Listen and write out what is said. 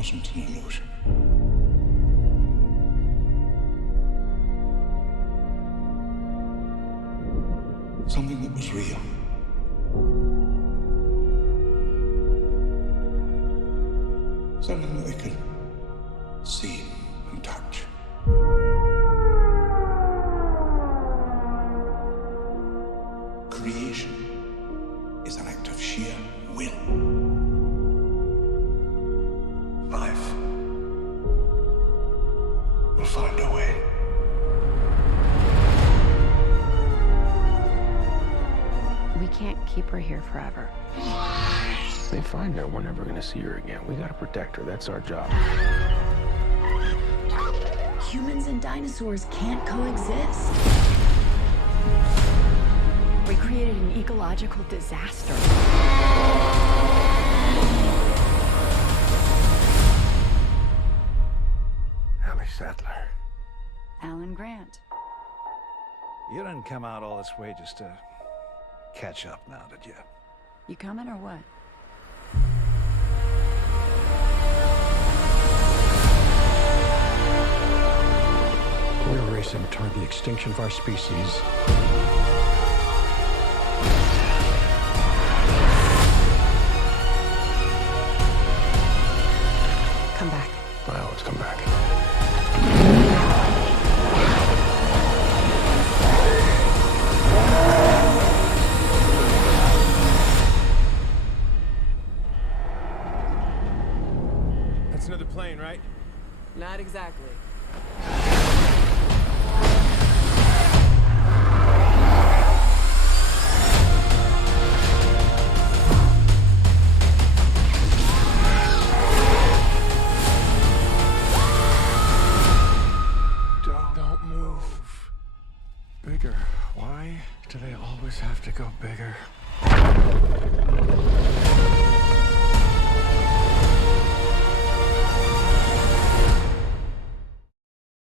wasn't an illusion. Something that was real. Something that they could see and touch. Creation is an act of sheer will. Life will find a way. We can't keep her here forever. They find her, we're never gonna see her again. We gotta protect her. That's our job. Humans and dinosaurs can't coexist. We created an ecological disaster. Ellie Sattler. Alan Grant. You didn't come out all this way just to catch up now, did you? You coming or what? We're racing toward the extinction of our species. Come back. I always come back. That's another plane, right? Not exactly. Don't move. Bigger. Why do they always have to go bigger?